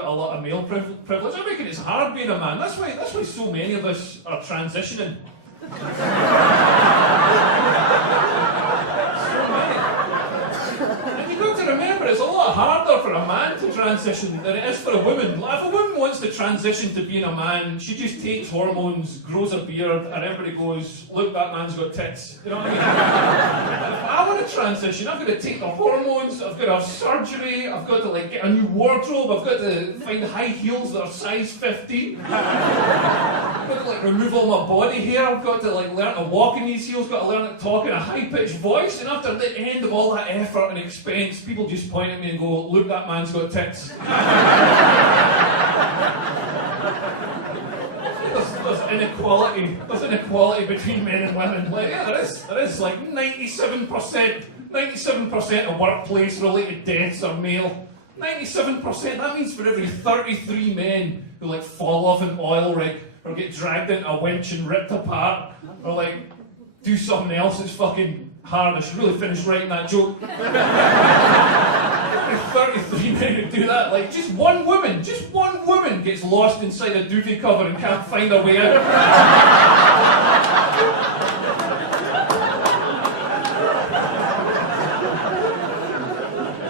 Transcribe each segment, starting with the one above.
A lot of male privilege. I reckon it's hard being a man. That's why so many of us are transitioning. And you've got to remember, it's a lot harder for a man to transition than it is for a woman. Like, if a woman wants to transition to being a man, she just takes hormones, grows a beard, and everybody goes, look, that man's got tits. You know what I mean? If I want to transition, I've got to take the hormones, I've got to have surgery, I've got to get a new wardrobe, I've got to find high heels that are size 15. I've got to remove all my body hair, I've got to learn to walk in these heels, got to learn to talk in a high-pitched voice, and after the end of all that effort and expense, people just point at me and go, look, that man's got tits. There's inequality between men and women. There is 97% of workplace related deaths are male. 97%, that means for every 33 men who fall off an oil rig or get dragged into a winch and ripped apart or do something else that's fucking hard. I should really finish writing that joke. 33 men who do that, just one woman gets lost inside a duvet cover and can't find a way out.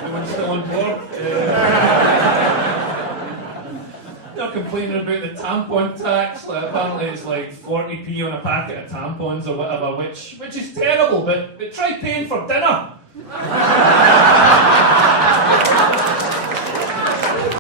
Anyone still on board? They're complaining about the tampon tax. Apparently it's 40p on a packet of tampons or whatever, which is terrible, but try paying for dinner.